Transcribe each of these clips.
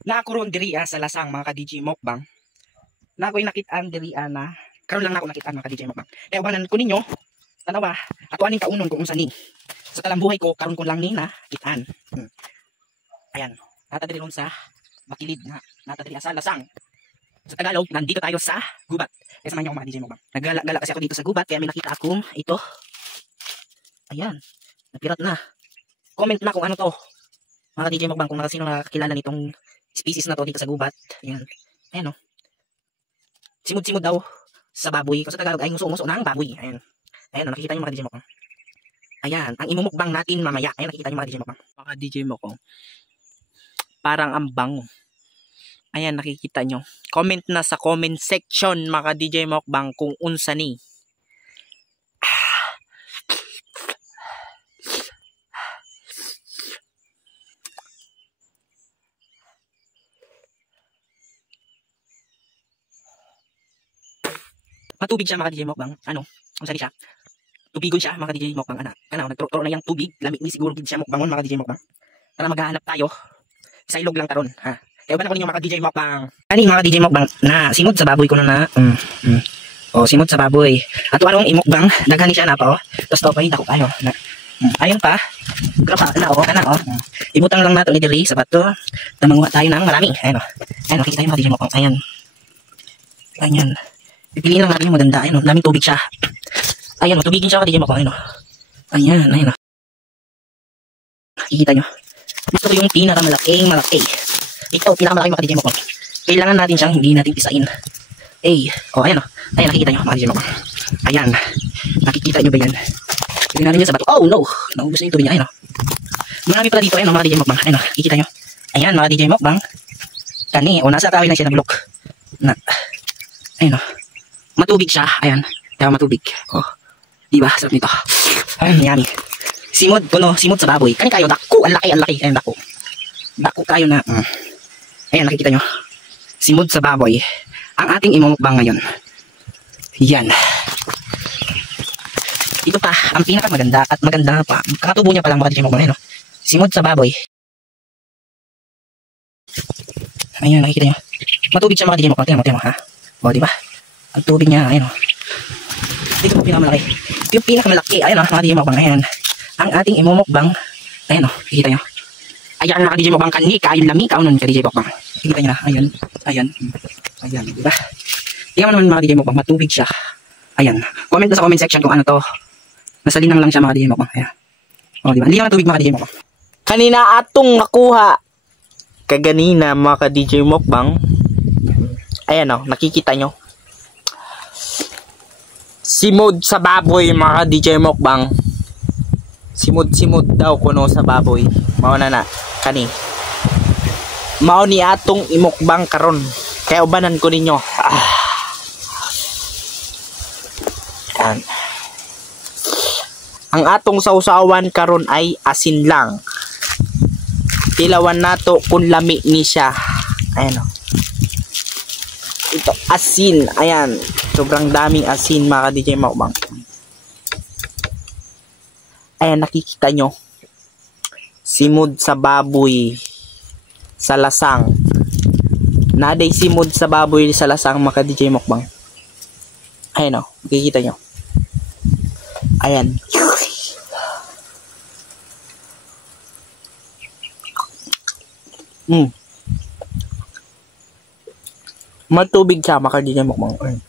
Nakaroon diri sa lasang mga ka-DJ Mukbang. Na ako'y nakitaan diri na karon lang na ako nakitaan mga ka-DJ Mukbang. Kaya ubanan ko ninyo tanawa ato aning kaunon kung unsa ni. Sa talang buhay ko karon ko lang ni na kitaan. Ayan, nata diri ron sa Makilid na nata diri sa lasang. Sa Tagalog, nandito tayo sa gubat. Kaya samahan niyo ako mga DJ Mukbang. Naggala-gala kasi ako dito sa gubat kaya may nakita akong ito. Ayan, napirat na. Comment na kung ano to. Mga DJ Mukbang kung sino nakakilala nitong species na to dito sa gubat. Ayan. Ayan o. Simod-simod daw sa baboy. Kung sa Tagalog ay nguso-nguso ng baboy. Ayan. Ayan o, nakikita niyo mga DJ Mukbang. Ayan, ang imumukbang natin mamaya. Ayan, nakikita niyo mga DJ Mukbang. Mga DJ Mukbang. Parang ang bango. Ayan, nakikita nyo. Comment na sa comment section mga DJ Mukbang kung unsa ni. Matubig siya mga DJ Mukbang. Ano? Unsa ni siya? Tubigon siya mga DJ Mukbang. Ano? Nagturo na yung tubig. Lamig ni siguro gid siya mukbangon mga DJ Mukbang. Para maghahanap tayo. Sa ilog lang taron, ha. Kaya ba na ko ninyo mga DJ Mukbang. Kani mga DJ Mukbang na simod sa baboy ko na. Oh, simod sa baboy. Ato anong imukbang, daghan ni siya na pa oh. Tapos to pa dako kayo. Ayun pa. Grapa na oh, kana oh. Ibutang lang nato ni diri sa bato. Tamanguha tayo ng marami. Ayun oh. Ayun, nakita tayo mga DJ Mukbang. Ayan. Ayan. Pipiliin lang natin yung maganda. Ayun oh, daming tubig siya. Ayan, matubigin siya mga DJ Mukbang. Ayun oh. Ayan, ayun oh. Nakikita nyo. Gusto ko yung pinakamalaking malaki. Ito, pinakamalaki mga DJ Mukbang. Kailangan natin siyang hindi natin pisain. Oh, ayan o. Ayan, nakikita nyo mga DJ Mukbang. Ayan. Nakikita nyo ba yan? Tignan natin yan sa bato. Oh, no! Naubos na yung tubig niya. Ayan o. Marami pala dito. Ayan o, mga DJ Mukbang. Ayan o, nakikita nyo. Ayan, mga DJ Mukbang. Kani, o, nasa kawin na siya naglok. Ayan o. Matubig siya. Ayan. Kaya matubig. Oh. Diba? Sarap nito. Ayan, yummy. Simod, puno, simod sa baboy. Kani kayo, dako, ang laki, ang laki. Ayan, dako. Dako kayo na. Ayan, nakikita nyo. Simod sa baboy. Ang ating imumukbang ngayon. Yan. Ito pa, ang pinakamaganda at maganda pa. Kakatubo niya pa lang mga DJ Mukbang. Ayan, no? Simod sa baboy. Ayan, nakikita nyo. Matubig siya mga DJ Mukbang. Tingnan mo, ha? O, diba? Ang tubig niya, ayan, o. Ito po pinakamalaki. Yung pinakamalaki, ayan, o, mga DJ Mukbang. Ayan. Ang ating imumukbang, ayan o, kikita nyo. Ayan mga DJ Mukbang kani, kain lami, kaunon ka DJ Mukbang. Kikita nyo na, ayan, ayan, ayan, diba? Tingnan mo naman mga DJ Mukbang, matubig siya. Ayan, comment na sa comment section kung ano to. Nasa linang lang siya mga DJ Mukbang, ayan. O, diba? Linang na tubig mga DJ Mukbang. Kanina atong nakuha. Kaganina mga DJ Mukbang. Ayan o, nakikita nyo. Simod sa baboy mga DJ Mukbang. Simod-simod daw kuno sa baboy. Mao na kani. Mao ni atong imukbang karon. Kaya ubanan ko ninyo. Yan. Ang atong sausawan karon ay asin lang. Tilawan nato kung lami ni siya. Ayan o. Ito asin. Ayan. Sobrang daming asin mga DJ Mukbang. Ayan, nakikita nyo. Simod sa baboy sa lasang. Naday simod sa baboy sa lasang mga DJ Mukbang. Ayan o, nakikita nyo. Ayan. Matubig siya mga DJ Mukbang. Ayan.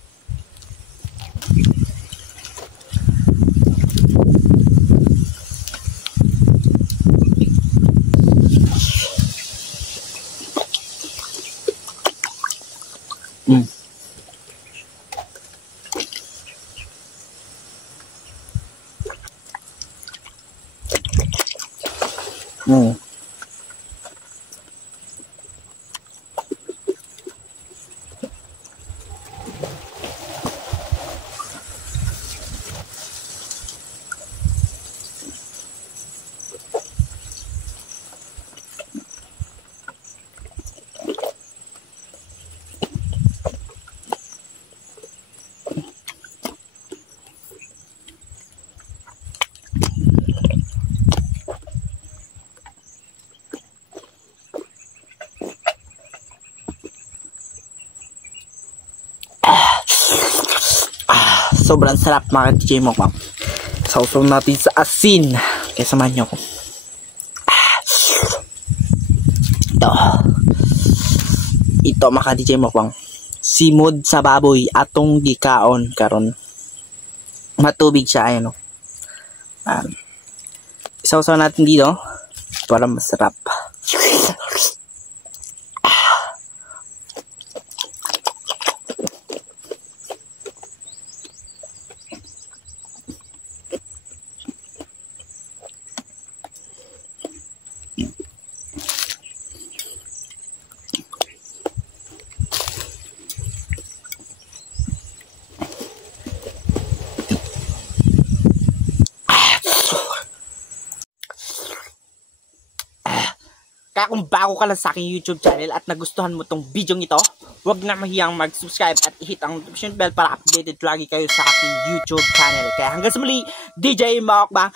Sobrang sarap mga DJ Mukbang. Sausaw natin sa asin. Kaya samahan nyo ako. Ito mga DJ Mukbang. Simod sa baboy atong gikaon karon. Matubig siya ayan o. Sausaw natin dito para masarap. Kaya kung bago ka lang sa aking YouTube channel at nagustuhan mo tong video ito, huwag na mahiyang mag-subscribe at i-hit ang notification bell para updated lagi kayo sa aking YouTube channel. Kaya hanggang sa muli, DJ Mukbang.